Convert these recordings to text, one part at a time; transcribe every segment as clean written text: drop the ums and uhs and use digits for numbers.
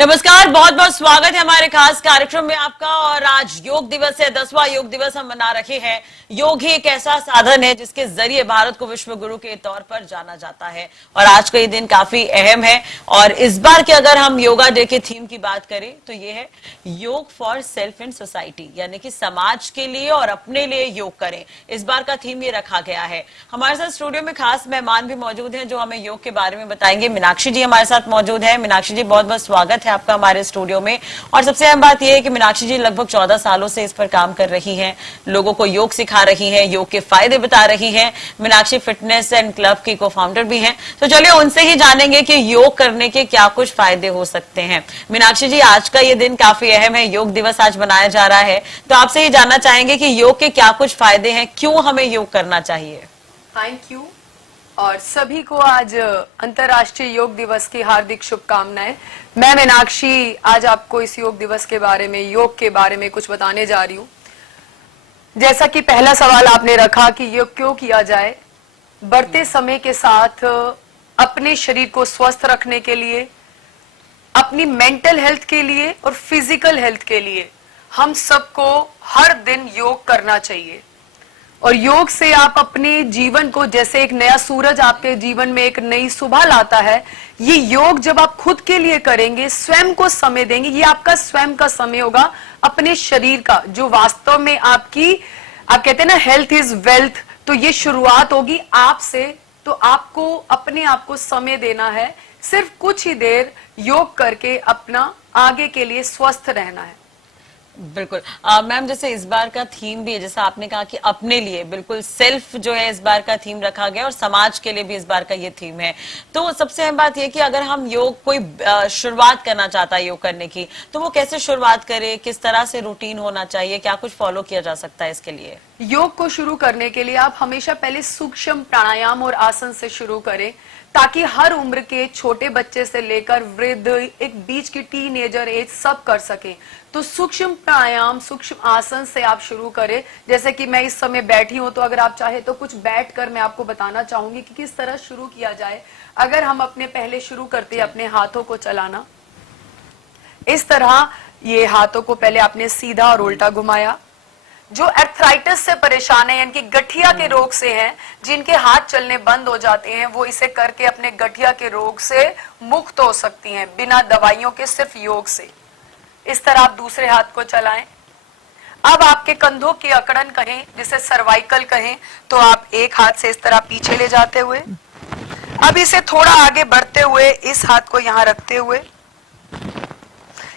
नमस्कार, बहुत बहुत स्वागत है हमारे खास कार्यक्रम में आपका। और आज योग दिवस है, 10वां योग दिवस हम मना रहे हैं। योग ही एक ऐसा साधन है जिसके जरिए भारत को विश्व गुरु के तौर पर जाना जाता है और आज का ये दिन काफी अहम है। और इस बार के अगर हम योगा डे के थीम की बात करें तो ये है योग फॉर सेल्फ एंड सोसाइटी, यानी कि समाज के लिए और अपने लिए योग करें। इस बार का थीम ये रखा गया है। हमारे साथ स्टूडियो में खास मेहमान भी मौजूद हैं जो हमें योग के बारे में बताएंगे। मीनाक्षी जी हमारे साथ मौजूद है। मीनाक्षी जी, बहुत बहुत स्वागत है आपका हमारे स्टूडियो में। और सबसे अहम बात यह है कि मीनाक्षी जी लगभग 14 सालों से इस पर काम कर रही हैं, लोगों को योग सिखा रही हैं, योग के फायदे बता रही हैं। मीनाक्षी फिटनेस एंड क्लब की को फाउंडर भी हैं। तो चलिए उनसे ही जानेंगे कि योग करने के क्या कुछ फायदे हो सकते हैं। मीनाक्षी जी, आज का ये दिन काफी अहम है, योग दिवस आज मनाया जा रहा है, तो आपसे ही जानना चाहेंगे कि योग के क्या कुछ फायदे हैं, क्यों हमें योग करना चाहिए। Thank you. और सभी को आज अंतर्राष्ट्रीय योग दिवस की हार्दिक शुभकामनाएं। मैं मीनाक्षी आज आपको इस योग दिवस के बारे में, योग के बारे में कुछ बताने जा रही हूँ। जैसा कि पहला सवाल आपने रखा कि योग क्यों किया जाए, बढ़ते समय के साथ अपने शरीर को स्वस्थ रखने के लिए, अपनी मेंटल हेल्थ के लिए और फिजिकल हेल्थ के लिए हम सबको हर दिन योग करना चाहिए। और योग से आप अपने जीवन को, जैसे एक नया सूरज आपके जीवन में एक नई सुबह लाता है, ये योग जब आप खुद के लिए करेंगे, स्वयं को समय देंगे, ये आपका स्वयं का समय होगा अपने शरीर का, जो वास्तव में आपकी, आप कहते हैं ना हेल्थ इज वेल्थ, तो ये शुरुआत होगी आपसे। तो आपको अपने आप को समय देना है, सिर्फ कुछ ही देर योग करके अपना आगे के लिए स्वस्थ रहना है। बिल्कुल मैम, जैसे इस बार का थीम भी है, जैसा आपने कहा कि अपने लिए, बिल्कुल सेल्फ जो है इस बार का थीम रखा गया और समाज के लिए भी इस बार का ये थीम है। तो सबसे अहम बात ये कि अगर हम योग कोई शुरुआत करना चाहता है योग करने की, तो वो कैसे शुरुआत करे, किस तरह से रूटीन होना चाहिए, क्या कुछ फॉलो किया जा सकता है इसके लिए? योग को शुरू करने के लिए आप हमेशा पहले सूक्ष्म प्राणायाम और आसन से शुरू करें, ताकि हर उम्र के छोटे बच्चे से लेकर वृद्ध, एक बीच की टीनेजर एज सब कर सके। तो सूक्ष्म प्राणायाम, सूक्ष्म आसन से आप शुरू करें। जैसे कि मैं इस समय बैठी हूं, तो अगर आप चाहे तो कुछ बैठकर मैं आपको बताना चाहूंगी कि किस तरह शुरू किया जाए। अगर हम अपने पहले शुरू करते अपने हाथों को चलाना, इस तरह ये हाथों को पहले आपने सीधा और उल्टा घुमाया। जो आर्थराइटिस से परेशान है, यानी कि गठिया के रोग से हैं, जिनके हाथ चलने बंद हो जाते हैं, वो इसे करके अपने गठिया के रोग से मुक्त हो सकती हैं बिना दवाइयों के, सिर्फ योग से। इस तरह आप दूसरे हाथ को चलाएं। अब आपके कंधों की अकड़न कहें, जिसे सर्वाइकल कहें, तो आप एक हाथ से इस तरह पीछे ले जाते हुए, अब इसे थोड़ा आगे बढ़ते हुए इस हाथ को यहां रखते हुए,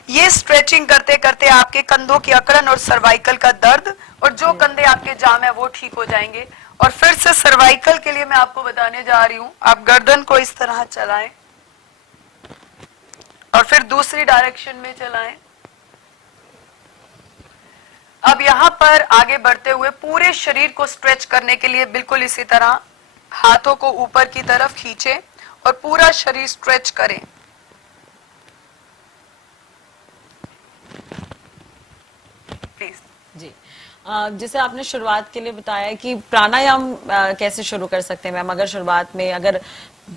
ये स्ट्रेचिंग करते करते आपके कंधों की अकड़न और सर्वाइकल का दर्द और जो कंधे आपके जाम है वो ठीक हो जाएंगे। और फिर से सर्वाइकल के लिए मैं आपको बताने जा रही हूं, आप गर्दन को इस तरह चलाएं और फिर दूसरी डायरेक्शन में चलाएं। अब यहां पर आगे बढ़ते हुए पूरे शरीर को स्ट्रेच करने के लिए बिल्कुल इसी तरह हाथों को ऊपर की तरफ खींचें और पूरा शरीर स्ट्रेच करें। जी, जैसे आपने शुरुआत के लिए बताया कि प्राणायाम कैसे शुरू कर सकते हैं मैम, अगर शुरुआत में अगर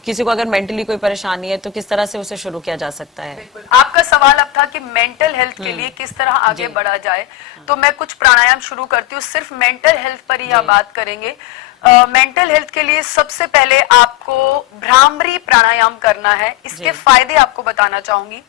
किसी को अगर मेंटली कोई परेशानी है तो किस तरह से उसे शुरू किया जा सकता है? बिल्कुल, आपका सवाल अब था कि मेंटल हेल्थ के लिए किस तरह आगे बढ़ा जाए, तो मैं कुछ प्राणायाम शुरू करती हूँ, सिर्फ मेंटल हेल्थ पर ही आप बात करेंगे। मेंटल हेल्थ के लिए सबसे पहले आपको भ्रामरी प्राणायाम करना है। इसके फायदे आपको बताना चाहूंगी।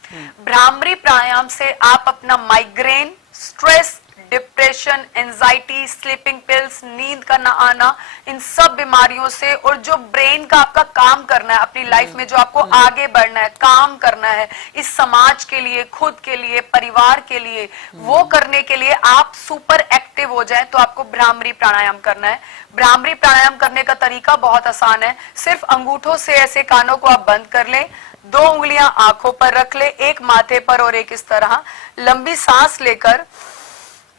भ्रामरी प्राणायाम से आप अपना migraine, stress, depression, anxiety, sleeping pills, नींद का ना आना, इन सब बीमारियों से, और जो ब्रेन का आपका काम करना है अपनी लाइफ में, जो आपको आगे बढ़ना है, काम करना है इस समाज के लिए, खुद के लिए, परिवार के लिए, वो करने के लिए आप सुपर एक्टिव हो जाएं, तो आपको भ्रामरी प्राणायाम करना है। भ्रामरी प्राणायाम करने का तरीका बहुत आसान है। सिर्फ अंगूठों से ऐसे कानों को आप बंद कर लें, 2 उंगलियां आंखों पर रख ले, एक माथे पर और एक इस तरह, लंबी सांस लेकर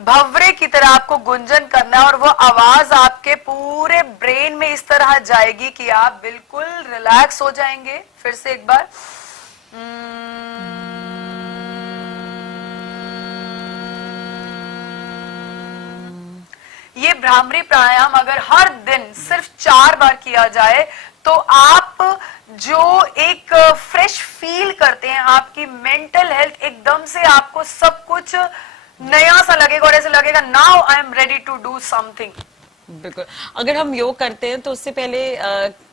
भंवरे की तरह आपको गुंजन करना है और वो आवाज आपके पूरे ब्रेन में इस तरह जाएगी कि आप बिल्कुल रिलैक्स हो जाएंगे। फिर से एक बार, भ्रामरी प्राणायाम अगर हर दिन सिर्फ 4 बार किया जाए तो आप जो एक फ्रेश फील करते हैं, आपकी मेंटल हेल्थ एकदम से आपको सब कुछ नया सा लगेगा और ऐसे लगेगा now I am ready to do something. बिल्कुल। अगर हम योग करते हैं तो उससे पहले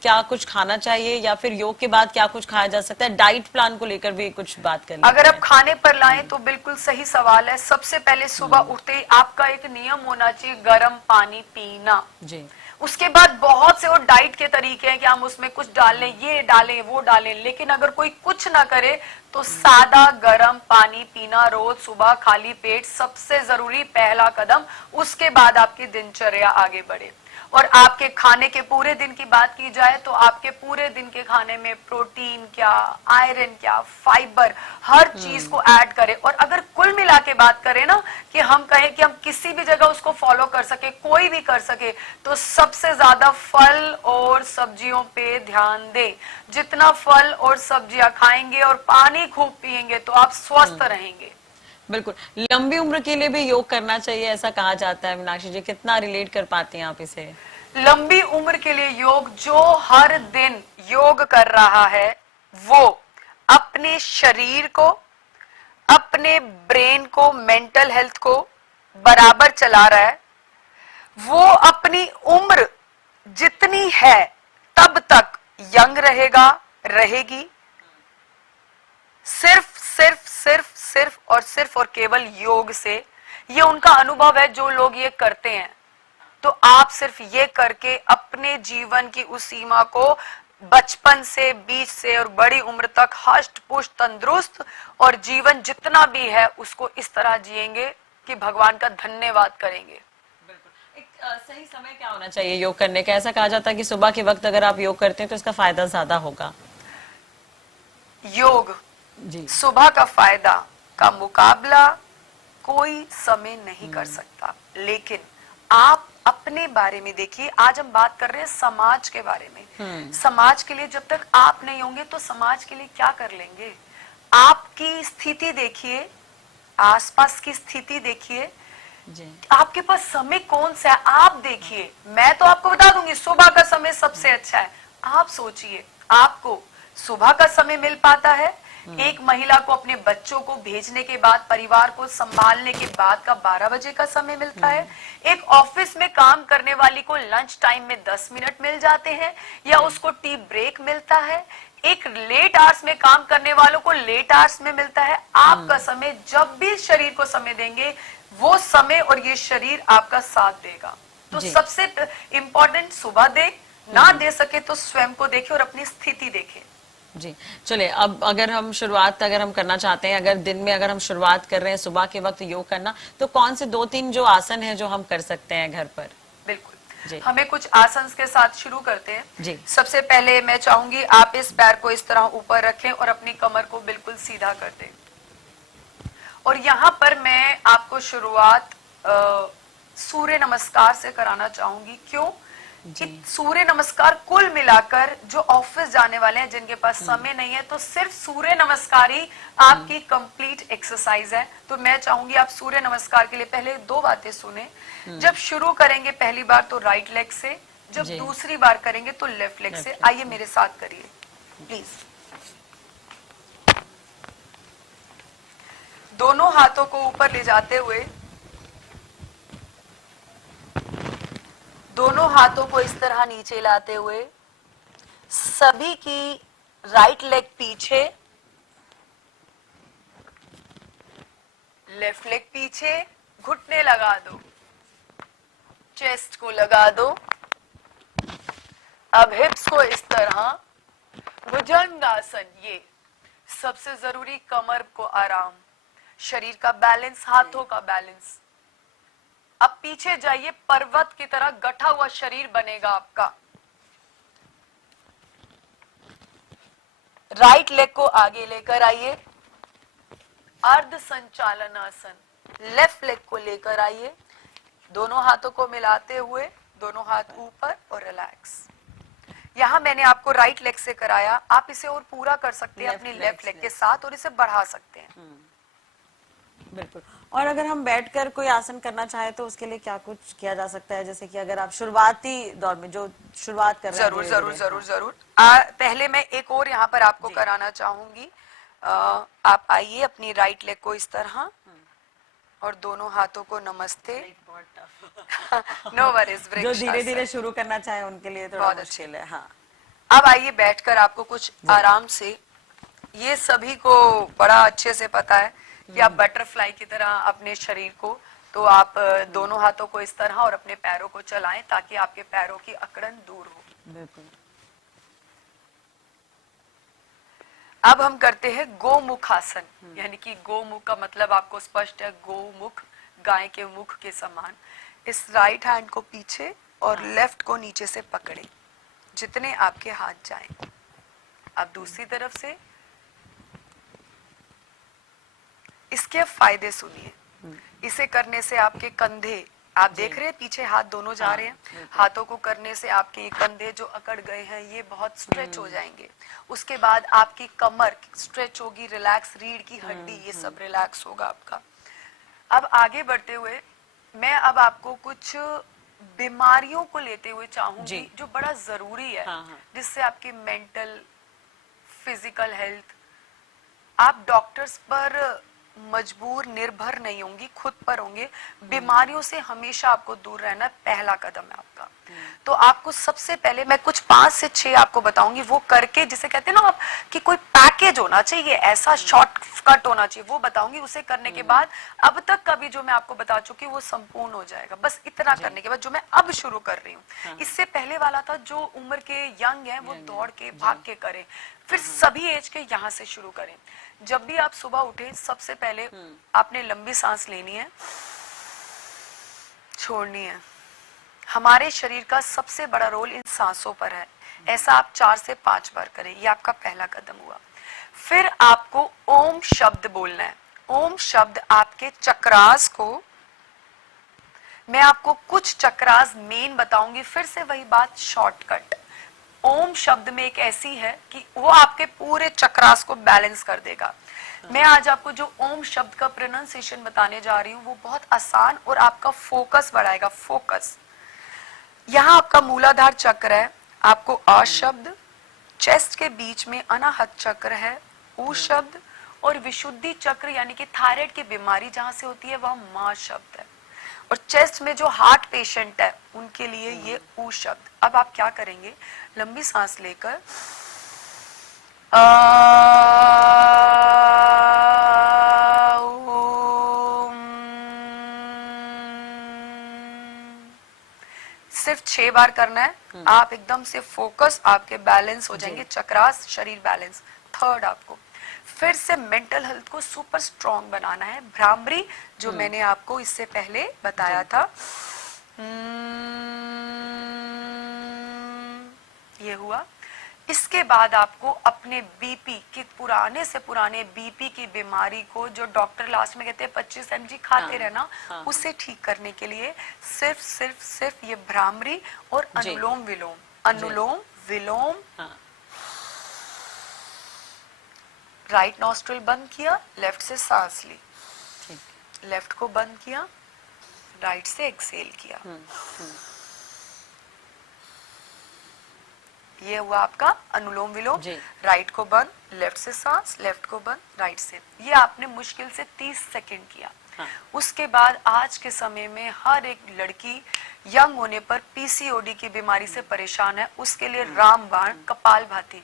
क्या कुछ खाना चाहिए या फिर योग के बाद क्या कुछ खाया जा सकता है? डाइट प्लान को लेकर भी कुछ बात करनी अगर है। आप खाने पर लाएं तो बिल्कुल सही सवाल है। सबसे पहले सुबह उठते ही आपका एक नियम होना चाहिए, गर्म पानी पीना। जी। उसके बाद बहुत से और डाइट के तरीके हैं कि हम उसमें कुछ डालें, ये डालें, वो डालें, लेकिन अगर कोई कुछ ना करे तो सादा गर्म पानी पीना रोज सुबह खाली पेट सबसे जरूरी पहला कदम। उसके बाद आपकी दिनचर्या आगे बढ़े। और आपके खाने के पूरे दिन की बात की जाए तो आपके पूरे दिन के खाने में प्रोटीन क्या, आयरन क्या, फाइबर, हर चीज को ऐड करें। और अगर कुल मिला के बात करें ना कि हम कहें कि हम किसी भी जगह उसको फॉलो कर सके, कोई भी कर सके, तो सबसे ज्यादा फल और सब्जियों पे ध्यान दें। जितना फल और सब्जियां खाएंगे और पानी खूब पिएंगे तो आप स्वस्थ रहेंगे। बिल्कुल। लंबी उम्र के लिए भी योग करना चाहिए ऐसा कहा जाता है। मीनाक्षी जी, कितना रिलेट कर पाते हैं आप इसे? लंबी उम्र के लिए योग, जो हर दिन योग कर रहा है वो अपने शरीर को, अपने ब्रेन को, मेंटल हेल्थ को बराबर चला रहा है। वो अपनी उम्र जितनी है तब तक यंग रहेगा, रहेगी। सिर्फ सिर्फ सिर्फ सिर्फ और सिर्फ और केवल योग से। ये उनका अनुभव है जो लोग ये करते हैं। तो आप सिर्फ ये करके अपने जीवन की उस सीमा को बचपन से, बीच से और बड़ी उम्र तक हष्ट पुष्ट तंदुरुस्त और जीवन जितना भी है उसको इस तरह जिएंगे कि भगवान का धन्यवाद करेंगे। एक सही समय क्या होना चाहिए योग करने का? ऐसा कहा जाता है कि सुबह के वक्त अगर आप योग करते हैं तो इसका फायदा ज्यादा होगा। योग जी। सुबह का फायदा का मुकाबला कोई समय नहीं कर सकता। लेकिन आप अपने बारे में देखिए, आज हम बात कर रहे हैं समाज के बारे में। समाज के लिए जब तक आप नहीं होंगे तो समाज के लिए क्या कर लेंगे? आपकी स्थिति देखिए, आसपास की स्थिति देखिए, जी। आपके पास समय कौन सा है आप देखिए। मैं तो आपको बता दूंगी सुबह का समय सबसे अच्छा है। आप सोचिए, आपको सुबह का समय मिल पाता है? एक महिला को अपने बच्चों को भेजने के बाद, परिवार को संभालने के बाद का 12 बजे का समय मिलता है। एक ऑफिस में काम करने वाली को लंच टाइम में 10 मिनट मिल जाते हैं या उसको टी ब्रेक मिलता है। एक लेट आवर्स में काम करने वालों को लेट आवर्स में मिलता है। आपका समय, जब भी शरीर को समय देंगे वो समय और ये शरीर आपका साथ देगा। तो सबसे इंपॉर्टेंट सुबह दे, ना दे सके तो स्वयं को देखे और अपनी स्थिति देखे। जी। चलिए, अब अगर हम शुरुआत अगर हम करना चाहते हैं, अगर दिन में अगर हम शुरुआत कर रहे हैं सुबह के वक्त योग करना, तो कौन से 2-3 जो आसन है जो हम कर सकते हैं घर पर? बिल्कुल, हमें कुछ आसन के साथ शुरू करते हैं। जी। सबसे पहले मैं चाहूंगी आप इस पैर को इस तरह ऊपर रखें और अपनी कमर को बिल्कुल सीधा कर दें। और यहाँ पर मैं आपको शुरुआत सूर्य नमस्कार से कराना चाहूंगी। क्यों? कि सूर्य नमस्कार कुल मिलाकर जो ऑफिस जाने वाले हैं, जिनके पास समय नहीं है, तो सिर्फ सूर्य नमस्कार ही आपकी कंप्लीट एक्सरसाइज है। तो मैं चाहूंगी आप सूर्य नमस्कार के लिए पहले 2 बातें सुने। जब शुरू करेंगे पहली बार तो राइट लेग से, जब दूसरी बार करेंगे तो लेफ्ट लेग से। आइए मेरे साथ करिए प्लीज। दोनों हाथों को ऊपर ले जाते हुए, दोनों हाथों को इस तरह नीचे लाते हुए, सभी की राइट लेग पीछे, लेफ्ट लेग पीछे, घुटने लगा दो, चेस्ट को लगा दो। अब हिप्स को इस तरह, भुजंगासन। ये सबसे जरूरी, कमर को आराम, शरीर का बैलेंस, हाथों का बैलेंस। अब पीछे जाइए, पर्वत की तरह गठा हुआ शरीर बनेगा आपका। राइट लेग को आगे लेकर आइए, अर्ध संचालन आसन। लेफ्ट लेग को लेकर आइए, दोनों हाथों को मिलाते हुए, दोनों हाथ ऊपर और रिलैक्स। यहां मैंने आपको राइट लेग से कराया, आप इसे और पूरा कर सकते हैं अपनी लेफ्ट लेग के साथ और इसे बढ़ा सकते हैं। बिल्कुल। और अगर हम बैठकर कोई आसन करना चाहे तो उसके लिए क्या कुछ किया जा सकता है, जैसे कि अगर आप शुरुआती दौर में जो शुरुआत कर रहे हैं जरूर धीरे जरूर धीरे। जरूर हाँ जरूर। पहले मैं एक और यहाँ पर आपको जी। कराना चाहूंगी। आप आइए, अपनी राइट लेग को इस तरह और दोनों हाथों को नमस्ते। बहुत नो टफ। वरीज, जो धीरे वृक्षासन। धीरे शुरू करना चाहे उनके लिए थोड़ा बहुत अच्छे। मुश्किल है। हाँ अब आइए बैठकर आपको कुछ जी। आराम से, ये सभी को बड़ा अच्छे से पता है कि आप बटरफ्लाई की तरह अपने शरीर को, तो आप दोनों हाथों को इस तरह और अपने पैरों को चलाएं ताकि आपके पैरों की अकड़न दूर हो। बिल्कुल। अब हम करते हैं गोमुख आसन, यानी कि गोमुख का मतलब आपको स्पष्ट है, गोमुख गाय के मुख के समान। इस राइट हैंड को पीछे और लेफ्ट को नीचे से पकड़े, जितने आपके हाथ जाएं। अब दूसरी तरफ से इसके फायदे सुनिए। इसे करने से आपके कंधे, आप देख रहे हैं पीछे हाथ दोनों जा रहे हैं, हाथों को करने से आपके ये कंधे जो अकड़ गए हैं ये बहुत स्ट्रेच हो जाएंगे। उसके बाद आपकी कमर स्ट्रेच होगी, रिलैक्स, रीढ़ की हड्डी, ये सब रिलैक्स होगा आपका। अब आगे बढ़ते हुए मैं अब आपको कुछ बीमारियों को लेते हुए चाहूंगी जी। जो बड़ा जरूरी है, हाँ हाँ जिससे आपकी मेंटल, फिजिकल हेल्थ, आप डॉक्टर्स पर मजबूर निर्भर नहीं होंगी, खुद पर होंगे। बीमारियों से हमेशा आपको दूर रहना पहला कदम है आपका। तो आपको सबसे पहले मैं कुछ 5 से 6 आपको बताऊंगी, वो करके, जिसे कहते हैं ना आप कि कोई पैकेज होना चाहिए, ऐसा शॉर्टकट होना चाहिए, वो बताऊंगी। उसे करने के बाद अब तक का भी जो मैं आपको बता चुकी वो संपूर्ण हो जाएगा। बस इतना करने के बाद जो मैं अब शुरू कर रही हूँ, इससे पहले वाला था जो उम्र के यंग है वो दौड़ के भाग के करें, फिर सभी एज के यहाँ से शुरू करें। जब भी आप सुबह उठे सबसे पहले आपने लंबी सांस लेनी है, छोड़नी है। हमारे शरीर का सबसे बड़ा रोल इन सांसों पर है। ऐसा आप 4 से 5 बार करें, ये आपका पहला कदम हुआ। फिर आपको ओम शब्द बोलना है। ओम शब्द आपके चक्रास को, मैं आपको कुछ चक्रास मेन बताऊंगी, फिर से वही बात शॉर्टकट। ओम शब्द में एक ऐसी है कि वो आपके पूरे चक्रास को बैलेंस कर देगा। मैं आज आपको जो ओम शब्द का प्रोनाउंसिएशन बताने जा रही हूँ वो बहुत आसान और आपका फोकस बढ़ाएगा। फोकस, यहाँ आपका मूलाधार चक्र है, आपको अ शब्द, चेस्ट के बीच में अनाहत चक्र है, ऊ शब्द, और विशुद्धि चक्र यानी कि थायराइड की बीमारी जहां से होती है वह मा शब्द है। और चेस्ट में जो हार्ट पेशेंट है उनके लिए ये ऊ शब्द। अब आप क्या करेंगे, लंबी सांस लेकर सिर्फ 6 बार करना है। आप एकदम से फोकस, आपके बैलेंस हो जाएंगे चक्रास, शरीर बैलेंस। थर्ड, आपको फिर से मेंटल हेल्थ को सुपर स्ट्रॉन्ग बनाना है। भ्रामरी जो मैंने आपको इससे पहले बताया था, ये हुआ। इसके बाद आपको अपने बीपी की, पुराने से पुराने बीपी की बीमारी को, जो डॉक्टर लास्ट में कहते हैं 25 mg खाते रहना, उसे ठीक करने के लिए सिर्फ ये भ्रामरी और अनुलोम विलोम, अनुलोम विलोम। राइट नॉस्ट्रिल बंद किया, लेफ्ट से सांस ली, लेफ्ट को बंद किया, राइट से एक्सेल किया। ये हुआ आपका अनुलोम विलोम। राइट को बंद, लेफ्ट से सांस, लेफ्ट को बंद, राइट से। ये आपने मुश्किल से 30 सेकंड किया। उसके बाद आज के समय में हर एक लड़की यंग होने पर पीसीओडी की बीमारी से परेशान है, उसके लिए रामबाण, कपालभाति।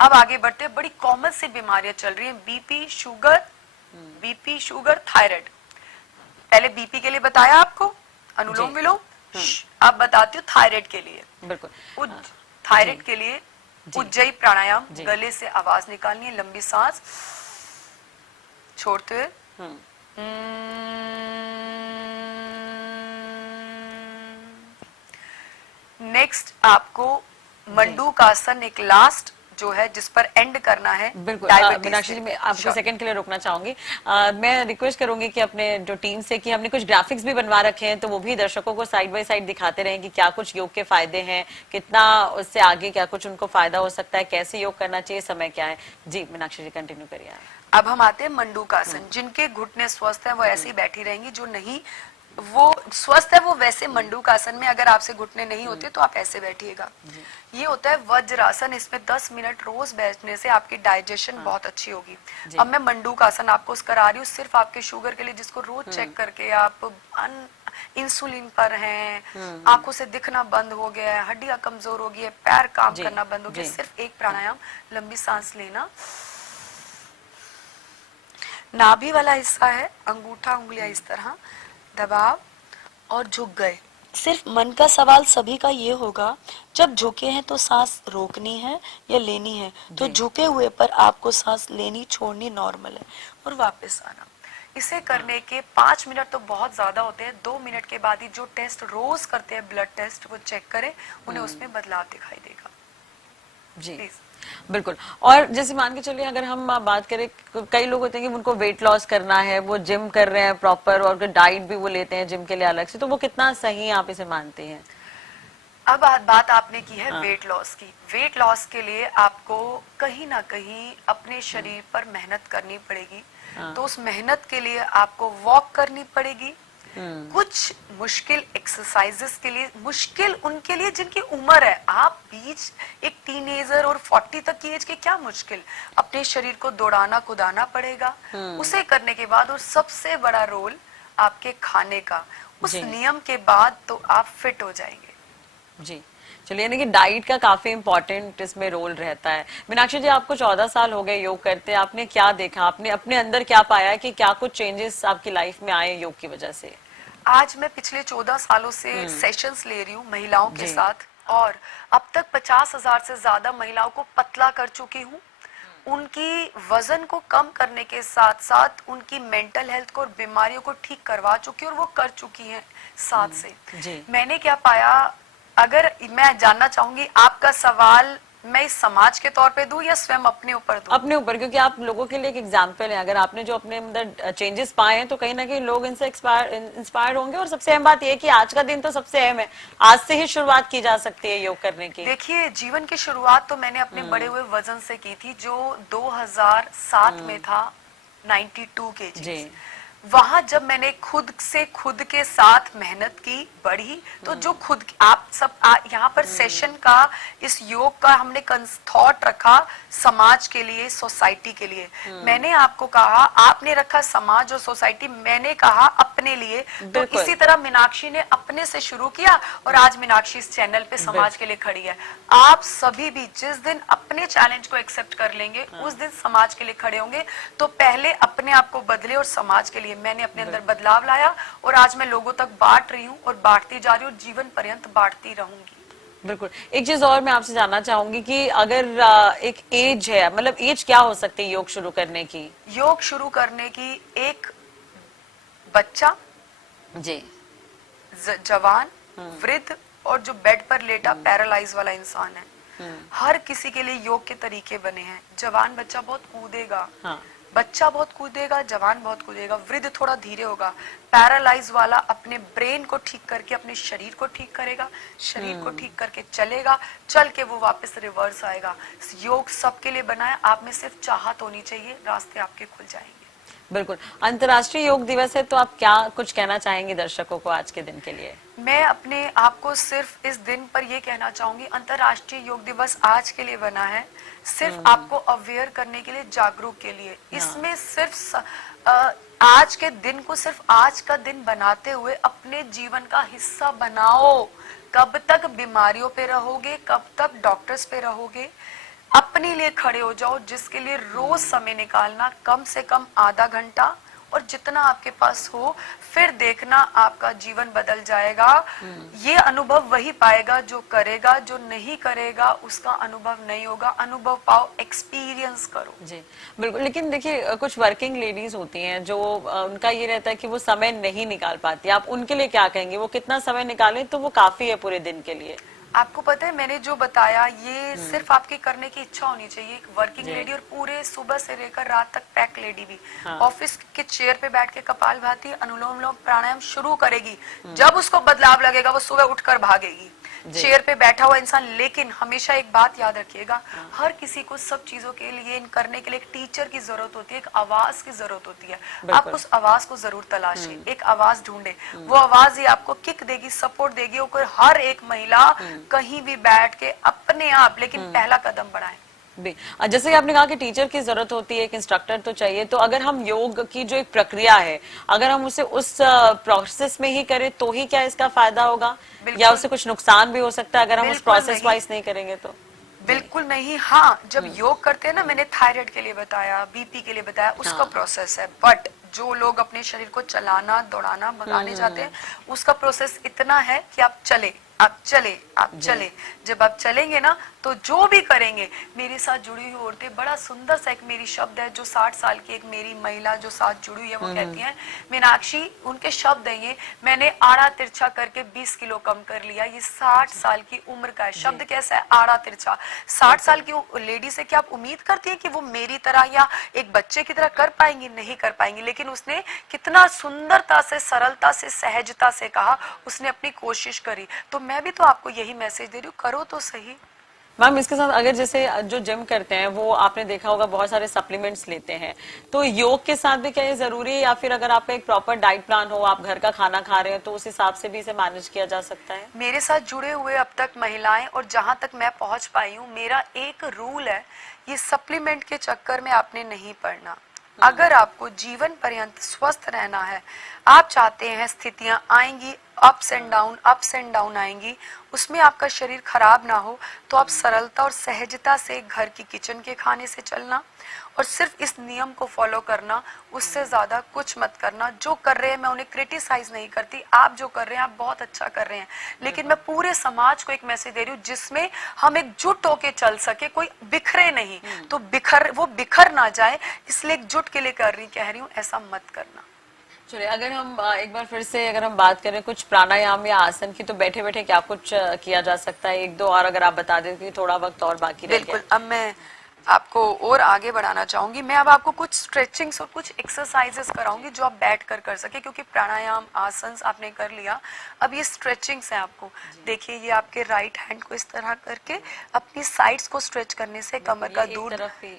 अब आगे बढ़ते, बड़ी कॉमन सी बीमारियां चल रही हैं, बीपी शुगर थायराइड। पहले बीपी के लिए बताया आपको अनुलोम विलोम, अब बताती हूँ थायराइड के लिए। बिल्कुल, थायराइड के लिए उज्जयी प्राणायाम, गले से आवाज निकालनी है, लंबी सांस छोड़ते हुए। नेक्स्ट आपको मंडूकासन, एक लास्ट जो है जिस पर एंड करना है बिल्कुल। डायबिटीज मीनाक्षी जी, मैं आपको Sure. सेकंड के लिए रोकना चाहूंगी। मैं रिक्वेस्ट करूंगी कि अपने जो टीम से कि हमने कुछ ग्राफिक्स भी बनवा रखे हैं, तो वो भी दर्शकों को साइड बाय साइड दिखाते रहें कि क्या कुछ योग के फायदे हैं, कितना उससे आगे क्या कुछ उनको फायदा हो सकता है, कैसे योग करना चाहिए, समय क्या है। जी मीनाक्षी जी, कंटिन्यू करिए आप। अब हम आते हैं मंडूकासन। जिनके घुटने स्वस्थ हैं वो ऐसे ही बैठी रहेंगी, जो नहीं वो स्वस्थ है वो वैसे मंडूकासन में, अगर आपसे घुटने नहीं होते तो आप ऐसे बैठिएगा। ये होता है वज्रासन। इसमें 10 मिनट रोज बैठने से आपकी डाइजेशन बहुत अच्छी होगी। अब मैं मंडूकासन आपको करा रही हूँ सिर्फ आपके शुगर के लिए, जिसको रोज चेक करके आप इंसुलिन पर हैं, आंखों से दिखना बंद हो गया है, हड्डियां कमजोर हो गई है, पैर काम करना बंद हो गया। सिर्फ एक प्राणायाम, लंबी सांस लेना, नाभि वाला हिस्सा है, अंगूठा उंगलियां इस तरह दबाव और झुक गए। सिर्फ मन का सवाल सभी का ये होगा, जब झुके हैं तो सांस रोकनी है या लेनी है। तो झुके हुए पर आपको सांस लेनी छोड़नी नॉर्मल है और वापस आना। इसे करने के 5 मिनट तो बहुत ज्यादा होते हैं। 2 मिनट के बाद ही जो टेस्ट रोज करते हैं ब्लड टेस्ट, वो चेक करें, उन्हें उसमें बदलाव दिखाई देगा। जी Please. बिल्कुल। और जैसे मान के चलिए, अगर हम बात करें, कई लोग होते हैं कि उनको वेट लॉस करना है, वो जिम कर रहे हैं प्रॉपर, और डाइट भी वो लेते हैं जिम के लिए अलग से, तो वो कितना सही आप इसे मानते हैं? अब बात आपने की है वेट लॉस की। वेट लॉस के लिए आपको कहीं ना कहीं अपने शरीर पर मेहनत करनी पड़ेगी। तो उस मेहनत के लिए आपको वॉक करनी पड़ेगी। कुछ मुश्किल एक्सरसाइजेस के लिए, मुश्किल उनके लिए जिनकी उम्र है, आप बीच एक टीनेजर और 40 तक की एज के, क्या मुश्किल, अपने शरीर को दौड़ाना कुदाना पड़ेगा। उसे करने के बाद, और सबसे बड़ा रोल आपके खाने का, उस नियम के बाद तो आप फिट हो जाएंगे। जी चलिए, यानी कि डाइट का काफी इम्पोर्टेंट इसमें रोल रहता है। मीनाक्षी जी, आपको 14 साल हो गए योग करते, आपने क्या देखा, आपने अपने अंदर क्या पाया कि क्या कुछ चेंजेस आपकी लाइफ में आए योग की वजह से? आज मैं पिछले 14 सालों से सेशंस ले रही हूँ महिलाओं के साथ, और अब तक 50,000 से ज्यादा महिलाओं को पतला कर चुकी हूँ। उनकी वजन को कम करने के साथ साथ उनकी मेंटल हेल्थ को और बीमारियों को ठीक करवा चुकी, और वो कर चुकी हैं साथ से। मैंने क्या पाया, अगर मैं जानना चाहूंगी, आपका सवाल मैं इस समाज के तौर पे दूं या स्वयं अपने ऊपर दूं? अपने ऊपर, क्योंकि आप लोगों के लिए एक एग्जाम्पल है। अगर आपने जो अपने अंदर चेंजेस पाए हैं, तो कहीं ना कहीं लोग इनसे इंस्पायर्ड होंगे। और सबसे अहम बात यह है कि आज का दिन तो सबसे अहम है, आज से ही शुरुआत की जा सकती है योग करने की। देखिए, जीवन की शुरुआत तो मैंने अपने बड़े हुए वजन से की थी, जो 2007 में था, 92 kg। वहां जब मैंने खुद से खुद के साथ मेहनत की, बढ़ी, तो जो खुद आप सब यहाँ पर सेशन का, इस योग का हमने थॉट रखा समाज के लिए, सोसाइटी के लिए। मैंने आपको कहा, आपने रखा समाज और सोसाइटी, मैंने कहा अपने लिए। तो इसी तरह मीनाक्षी ने अपने से शुरू किया, और आज मीनाक्षी इस चैनल पे समाज के लिए खड़ी है। आप सभी भी जिस दिन अपने चैलेंज को एक्सेप्ट कर लेंगे, उस दिन समाज के लिए खड़े होंगे। तो पहले अपने आप को बदले, और समाज के लिए मैंने अपने अंदर बदलाव लाया, और आज मैं लोगों तक बांट रही हूँ और बांटती जा रही हूँ, जीवन पर्यंत बांटती रहूंगी। बिल्कुल। एक चीज और मैं आपसे जानना चाहूंगी कि अगर एक एज है, मतलब एज क्या हो सकती है योग शुरू करने की? योग शुरू करने की, एक बच्चा, जी, जवान, वृद्ध, और जो बेड पर लेटा पैरालाइज वाला इंसान है, हर किसी के लिए योग के तरीके बने हैं। जवान बच्चा बहुत कूदेगा, बच्चा बहुत कूदेगा, जवान बहुत कूदेगा, वृद्ध थोड़ा धीरे होगा, पैरालाइज वाला अपने ब्रेन को ठीक करके अपने शरीर को ठीक करेगा, शरीर को ठीक करके चलेगा, चल के वो वापस रिवर्स आएगा। योग सबके लिए बना है, आप में सिर्फ चाहत होनी चाहिए, रास्ते आपके खुल जाएंगे। बिल्कुल। अंतर्राष्ट्रीय योग दिवस है, तो आप क्या कुछ कहना चाहेंगे दर्शकों को आज के दिन के लिए? मैं अपने आप को सिर्फ इस दिन पर ये कहना चाहूंगी, अंतर्राष्ट्रीय योग दिवस आज के लिए बना है, सिर्फ आपको अवेयर करने के लिए, जागरूक के लिए। इसमें सिर्फ आज के दिन को सिर्फ आज का दिन बनाते हुए अपने जीवन का हिस्सा बनाओ। कब तक बीमारियों पे रहोगे, कब तक डॉक्टर्स पे रहोगे? अपने लिए खड़े हो जाओ, जिसके लिए रोज समय निकालना, कम से कम आधा घंटा, और जितना आपके पास हो, फिर देखना आपका जीवन बदल जाएगा। ये अनुभव वही पाएगा जो करेगा, जो नहीं करेगा उसका अनुभव नहीं होगा। अनुभव पाओ, एक्सपीरियंस करो। जी बिल्कुल। लेकिन देखिए, कुछ वर्किंग लेडीज होती हैं जो उनका ये रहता है कि वो समय नहीं निकाल पाती, आप उनके लिए क्या कहेंगे? वो कितना समय निकालें तो वो काफी है पूरे दिन के लिए? आपको पता है मैंने जो बताया ये सिर्फ आपकी करने की इच्छा होनी चाहिए। एक वर्किंग जी। लेडी और पूरे सुबह से लेकर रात तक पैक लेडी भी हाँ। ऑफिस के चेयर पे बैठ के कपालभाति अनुलोम विलोम प्राणायाम शुरू करेगी, जब उसको बदलाव लगेगा वो सुबह उठकर भागेगी। जी। चेयर पे बैठा हुआ इंसान, लेकिन हमेशा एक बात याद रखिएगा, हर किसी को सब चीजों के लिए इन करने के लिए एक टीचर की जरूरत होती है, एक आवाज की जरूरत होती है। आप बिल्कुल। उस आवाज को जरूर तलाशें, एक आवाज ढूंढे, वो आवाज ही आपको किक देगी, सपोर्ट देगी और हर एक महिला कहीं भी बैठ के अपने आप लेकिन पहला कदम बढ़ाए। जैसे कि आपने कहा कि टीचर की जरूरत होती है, एक इंस्ट्रक्टर तो चाहिए, तो अगर हम योग की जो एक प्रक्रिया है, अगर हम उसे उस प्रोसेस में ही करें तो ही क्या इसका फायदा होगा, या उससे कुछ नुकसान भी हो सकता है अगर हम उस प्रोसेस वाइज नहीं करेंगे तो? बिल्कुल नहीं। हाँ, जब योग करते हैं ना, मैंने थायराइड के लिए बताया, बीपी के लिए बताया, उसका प्रोसेस है। बट जो लोग अपने शरीर को चलाना दौड़ाना भगाने जाते हैं, उसका प्रोसेस इतना है कि आप चले, आप चले, आप चले। जब आप चलेंगे ना तो जो भी करेंगे, मेरे साथ जुड़ी हुई औरतें, बड़ा सुंदर सा एक मेरी शब्द है, जो 60 साल की एक मेरी महिला जो साथ जुड़ी हुई है, वो कहती है, मीनाक्षी, उनके शब्द है ये, मैंने आड़ा तिरछा करके 20 किलो कम कर लिया। ये 60 साल की उम्र का है। शब्द कैसा है? आड़ा तिरछा। 60 साल की लेडी से क्या आप उम्मीद करती है कि वो मेरी तरह या एक बच्चे की तरह कर पाएंगी? नहीं कर पाएंगी। लेकिन उसने कितना सुंदरता से, सरलता से, सहजता से कहा, उसने अपनी कोशिश करी। तो मैं भी तो आपको यही मैसेज दे रही हूँ, करो तो सही। मैम, इसके साथ अगर जैसे जो जिम करते हैं वो आपने देखा होगा बहुत सारे सप्लीमेंट्स लेते हैं, तो योग के साथ भी क्या ये जरूरी है, या फिर अगर आपका एक प्रॉपर डाइट प्लान हो, आप घर का खाना खा रहे हो, तो उस हिसाब से भी इसे मैनेज किया जा सकता है? मेरे साथ जुड़े हुए अब तक महिलाएं, और जहां तक मैं पहुंच पाई हूँ, मेरा एक रूल है, ये सप्लीमेंट के चक्कर में आपने नहीं पड़ना। अगर आपको जीवन पर्यंत स्वस्थ रहना है, आप चाहते हैं, स्थितियां आएंगी, अप्स एंड डाउन आएंगी, उसमें आपका शरीर खराब ना हो, तो आप सरलता और सहजता से घर की किचन के खाने से चलना और सिर्फ इस नियम को फॉलो करना, उससे ज्यादा कुछ मत करना। जो कर रहे हैं, मैं उन्हें क्रिटिसाइज नहीं करती, आप जो कर रहे हैं आप बहुत अच्छा कर रहे हैं, लेकिन मैं पूरे समाज को एक मैसेज दे रही हूँ जिसमें हम एकजुट होके चल सके, कोई बिखरे नहीं, तो वो बिखर ना जाए, इसलिए एकजुट के लिए कह रही हूँ, ऐसा मत करना। चलिए, अगर हम एक बार फिर से अगर हम बात करें कुछ प्राणायाम या आसन की, तो बैठे बैठे क्या कुछ किया जा सकता है? एक दो और अगर आप बता दें, क्योंकि थोड़ा वक्त और बाकी रह गया। बिल्कुल, अब मैं आपको और आगे बढ़ाना चाहूंगी। मैं अब आपको कुछ स्ट्रेचिंग्स और कुछ एक्सरसाइजेस कराऊंगी जो आप बैठ कर सके, क्योंकि प्राणायाम आसन आपने कर लिया, अब ये स्ट्रेचिंग्स हैं। आपको देखिए, ये आपके राइट हैंड को इस तरह करके अपनी साइड्स को स्ट्रेच करने से कमर का दूर,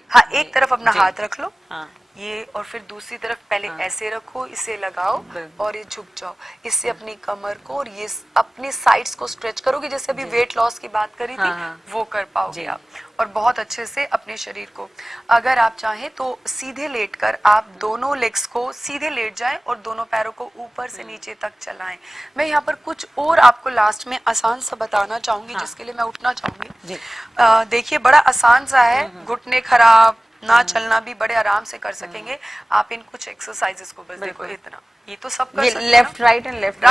हाँ, एक तरफ अपना हाथ रख लो, हाँ, ये, और फिर दूसरी तरफ पहले ऐसे रखो, इसे लगाओ और ये झुक जाओ, इससे अपनी कमर को और ये अपनी साइड्स को स्ट्रेच करोगे, जैसे अभी वेट लॉस की बात करी थी, वो कर पाओगे आप, और बहुत अच्छे से अपने शरीर को। अगर आप चाहें तो सीधे लेटकर आप दोनों लेग्स को सीधे लेट जाएं और दोनों पैरों को ऊपर से नीचे तक चलाएं। मैं यहाँ पर कुछ और आपको लास्ट में आसान सा बताना चाहूंगी, जिसके लिए मैं उठना चाहूंगी। देखिए, बड़ा आसान सा है, घुटने खराब ना चलना भी बड़े आराम से कर सकेंगे आप इन कुछ एक्सरसाइजेस को। बस देखो इतना, ये तो सब कर सकते हैं, left right and left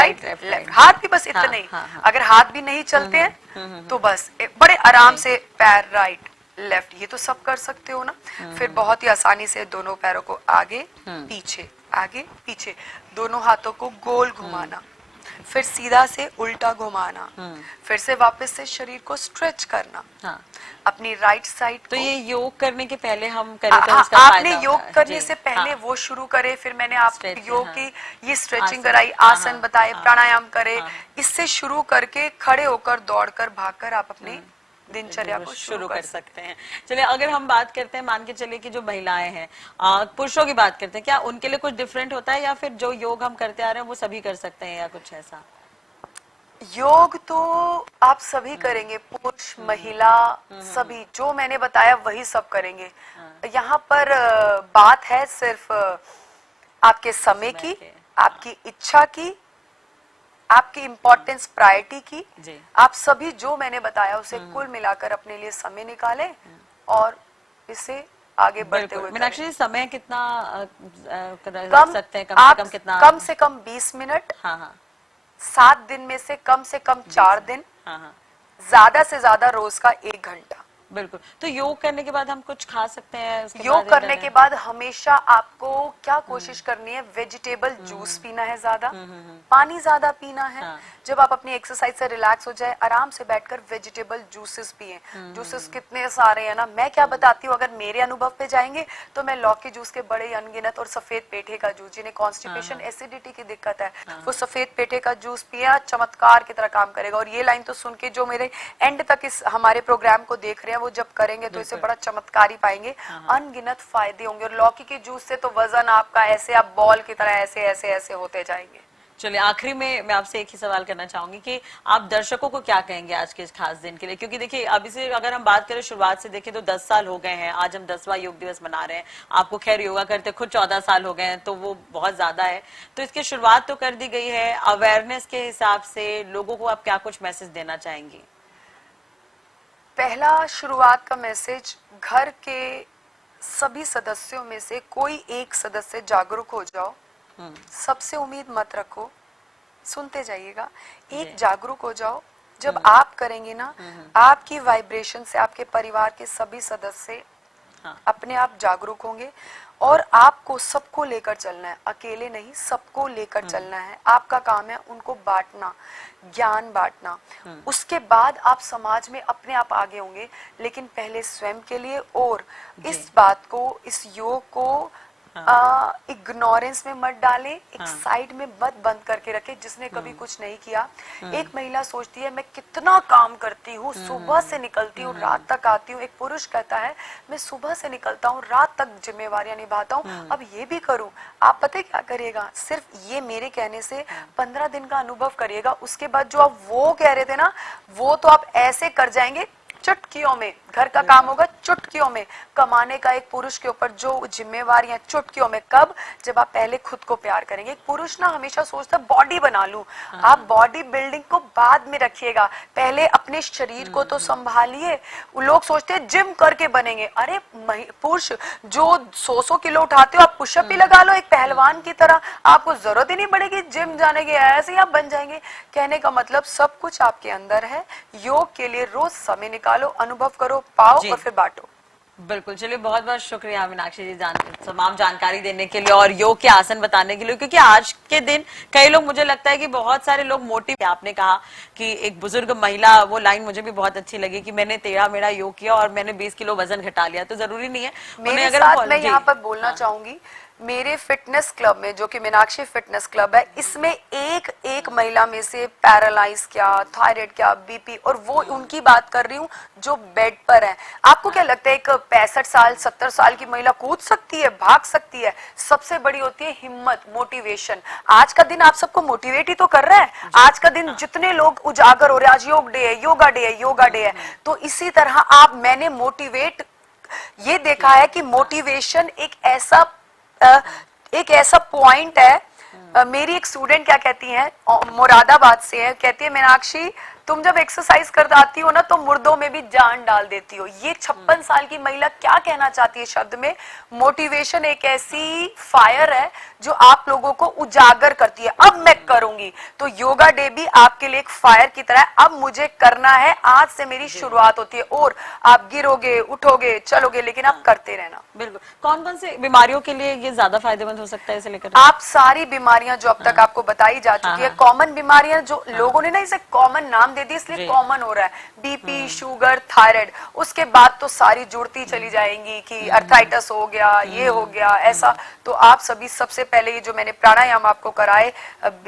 left, हाथ भी बस इतना ही। अगर हाथ भी नहीं चलते हैं तो बस बड़े आराम से पैर राइट लेफ्ट, ये तो सब कर सकते हो ना। फिर बहुत ही आसानी से दोनों पैरों को आगे पीछे, दोनों हाथों को गोल घुमाना, फिर सीधा से उल्टा घुमाना, फिर से वापस से शरीर को स्ट्रेच करना, अपनी राइट साइड। तो ये योग करने के पहले हम करें तो इसका आपने योग करने से पहले वो शुरू करे, फिर मैंने आपको योग की ये स्ट्रेचिंग कराई, आसन बताए, प्राणायाम करे, इससे शुरू करके खड़े होकर, दौड़कर, भागकर आप अपने दिनचर्या को शुरू कर सकते हैं। चलिए, अगर हम बात करते हैं, मान के चलिए कि जो महिलाएं हैं, पुरुषों की बात करते हैं, क्या उनके लिए कुछ डिफरेंट होता है, या फिर जो योग हम करते आ रहे हैं वो सभी कर सकते हैं, या कुछ ऐसा? योग तो आप सभी करेंगे, पुरुष महिला सभी, जो मैंने बताया वही सब करेंगे। यहाँ पर बात है सिर्फ आपके समय की, आपकी इच्छा की, आपकी इम्पोर्टेंस, प्रायोरिटी की। आप सभी जो मैंने बताया उसे कुल मिलाकर अपने लिए समय निकालें और इसे आगे बढ़ते हुए। मीनाक्षी, समय कितना रख सकते हैं? कम से कम 20 मिनट, 7 दिन में से कम 4 दिन, ज्यादा से ज्यादा रोज का 1 घंटा। बिल्कुल। तो योग करने के बाद हम कुछ खा सकते हैं उसके योग बाद करने के बाद हमेशा आपको क्या कोशिश करनी है, वेजिटेबल जूस पीना है ज्यादा, पानी ज्यादा पीना है। हाँ। जब आप अपनी एक्सरसाइज से रिलैक्स हो जाए, आराम से बैठकर वेजिटेबल जूसेस पिए। जूसेस कितने सारे हैं ना, मैं क्या बताती हूँ, अगर मेरे अनुभव पे जाएंगे तो मैं लौकी जूस के बड़े अनगिनत, और सफेद पेठे का जूस, जिन्हें कॉन्स्टिपेशन एसिडिटी की दिक्कत है, वो सफेद पेठे का जूस पिए, चमत्कार की तरह काम करेगा। और ये लाइन तो सुन के जो मेरे एंड तक इस हमारे प्रोग्राम को देख रहे हैं, वो जब करेंगे तो इसे बड़ा चमत्कारी पाएंगे, अनगिनत फायदे होंगे। और लौकी के जूस से तो वजन आपका ऐसे, आप बॉल की तरह ऐसे ऐसे ऐसे होते जाएंगे। चलिए, आखिरी में मैं आपसे एक ही सवाल करना चाहूंगी कि आप दर्शकों को क्या कहेंगे आज के इस खास दिन के लिए, क्योंकि देखिए अभी से अगर हम बात करें शुरुआत से देखें तो 10 साल हो गए हैं, आज हम 10वां योग दिवस मना रहे हैं। आपको खैर योगा करते खुद 14 साल हो गए हैं, तो वो बहुत ज्यादा है। तो इसकी शुरुआत तो कर दी गई है, अवेयरनेस के हिसाब से लोगों को आप क्या कुछ मैसेज देना चाहेंगी? पहला शुरुआत का मैसेज, घर के सभी सदस्यों में से कोई एक सदस्य जागरूक हो जाओ, सबसे उम्मीद मत रखो, सुनते जाइएगा, एक जागरूक हो जाओ। जब आप करेंगे ना, आपकी वाइब्रेशन से आपके परिवार के सभी सदस्य अपने आप जागरूक होंगे, और आपको सबको लेकर चलना है, अकेले नहीं, सबको लेकर चलना है। आपका काम है उनको बांटना, ज्ञान बांटना। उसके बाद आप समाज में अपने आप आगे होंगे, लेकिन पहले स्वयं के लिए। और इस बात को, इस योग को इग्नोरेंस में मत डालें, एक साइड में मत बंद करके रखे। जिसने कभी कुछ नहीं किया, एक महिला सोचती है मैं कितना काम करती हूँ, सुबह से निकलती हूँ, रात तक आती हूँ। एक पुरुष कहता है मैं सुबह से निकलता हूँ, रात तक जिम्मेवारियां निभाता हूँ, अब ये भी करूँ। आप पता है क्या करिएगा, सिर्फ ये मेरे कहने से 15 दिन का अनुभव करिएगा, उसके बाद जो आप वो कह रहे थे ना, वो तो आप ऐसे कर जाएंगे चुटकियों में। घर का काम होगा चुटकियों में, कमाने का एक पुरुष के ऊपर जो जिम्मेवारियां चुटकियों में। कब? जब आप पहले खुद को प्यार करेंगे। एक पुरुष ना हमेशा सोचता है बॉडी बना लूं, आप बॉडी बिल्डिंग को बाद में रखिएगा, पहले अपने शरीर को तो संभालिए। लोग सोचते हैं जिम करके बनेंगे, अरे पुरुष जो 100 किलो उठाते हो, आप पुशअप भी लगा लो एक पहलवान की तरह, आपको जरूरत ही नहीं पड़ेगी जिम जाने की, ऐसे ही आप बन जाएंगे। कहने का मतलब सब कुछ आपके अंदर है। योग के लिए रोज समय निकालो, अनुभव करो, पाओ और फिर बांटो। बिल्कुल। चलिए, बहुत बहुत शुक्रिया मीनाक्षी जी तमाम जानकारी देने के लिए और योग के आसन बताने के लिए, क्योंकि आज के दिन कई लोग, मुझे लगता है कि बहुत सारे लोग मोटिव। आपने कहा कि एक बुजुर्ग महिला, वो लाइन मुझे भी बहुत अच्छी लगी कि मैंने टेढ़ा मेढ़ा योग किया और मैंने 20 किलो वजन घटा लिया। तो जरूरी नहीं है। मेरे साथ मैं यहाँ पर बोलना चाहूंगी, मेरे फिटनेस क्लब में, जो कि मीनाक्षी फिटनेस क्लब है, इसमें एक एक महिला में से पैरालाइज क्या, थायराइड क्या, बीपी, और वो उनकी बात कर रही हूँ जो बेड पर है। आपको क्या लगता है एक 65 साल 70 साल की महिला कूद सकती है, भाग सकती है? सबसे बड़ी होती है हिम्मत, मोटिवेशन। आज का दिन आप सबको मोटिवेट ही तो कर रहा है। आज का दिन जितने लोग उजागर हो रहे हैं, आज योग डे है, योगा डे है, योगा डे है, तो इसी तरह मैंने मोटिवेट, ये देखा है कि मोटिवेशन एक ऐसा पॉइंट है। मेरी एक स्टूडेंट क्या कहती है, मुरादाबाद से है, कहती है मीनाक्षी तुम जब एक्सरसाइज कर आती हो ना, तो मुर्दों में भी जान डाल देती हो। ये 56 साल की महिला क्या कहना चाहती है शब्द में? मोटिवेशन एक ऐसी फायर है जो आप लोगों को उजागर करती है, अब मैं करूंगी। तो योगा डे भी आपके लिए एक फायर की तरह है, अब मुझे करना है, आज से मेरी शुरुआत होती है। और आप गिरोगे, उठोगे, चलोगे, लेकिन आप करते रहना। बिल्कुल। कौन कौन से बीमारियों के लिए ये ज्यादा फायदेमंद हो सकता है इसे लेकर? आप सारी बीमारियां जो अब तक आपको बताई जा चुकी है, कॉमन बीमारियां जो लोगों ने ना इसे कॉमन नाम दे दी, इसलिए कॉमन हो रहा है, बीपी, शुगर, थायराइड। उसके बाद तो सारी जुड़ती चली जाएंगी कि अर्थराइटिस हो गया, ये हो गया, ऐसा। तो आप सभी, सबसे पहले ये जो मैंने प्राणायाम आपको कराए,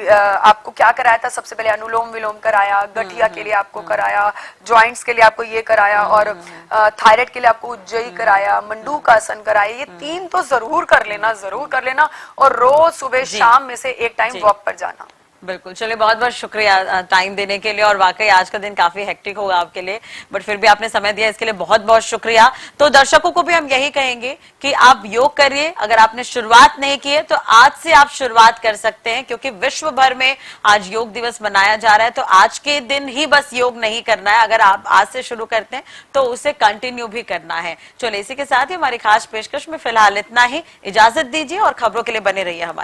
आपको क्या कराया था? सबसे पहले अनुलोम विलोम कराया, गठिया के लिए आपको कराया, ज्वाइंट्स के लिए आपको ये कराया, और थायराइड के लिए आपको उज्जयी कराया, मंडूकासन कराया। ये 3 तो जरूर कर लेना, जरूर कर लेना। और रोज सुबह शाम में से एक टाइम वॉक पर जाना। बिल्कुल। चलिए, बहुत बहुत शुक्रिया टाइम देने के लिए, और वाकई आज का दिन काफी हेक्टिक होगा आपके लिए, बट फिर भी आपने समय दिया, इसके लिए बहुत बहुत शुक्रिया। तो दर्शकों को भी हम यही कहेंगे कि आप योग करिए। अगर आपने शुरुआत नहीं की है तो आज से आप शुरुआत कर सकते हैं, क्योंकि विश्व भर में आज योग दिवस मनाया जा रहा है। तो आज के दिन ही बस योग नहीं करना है, अगर आप आज से शुरू करते हैं तो उसे कंटिन्यू भी करना है। चलिए, इसी के साथ ही हमारी खास पेशकश में फिलहाल इतना ही। इजाजत दीजिए और खबरों के लिए बने रहिए हमारे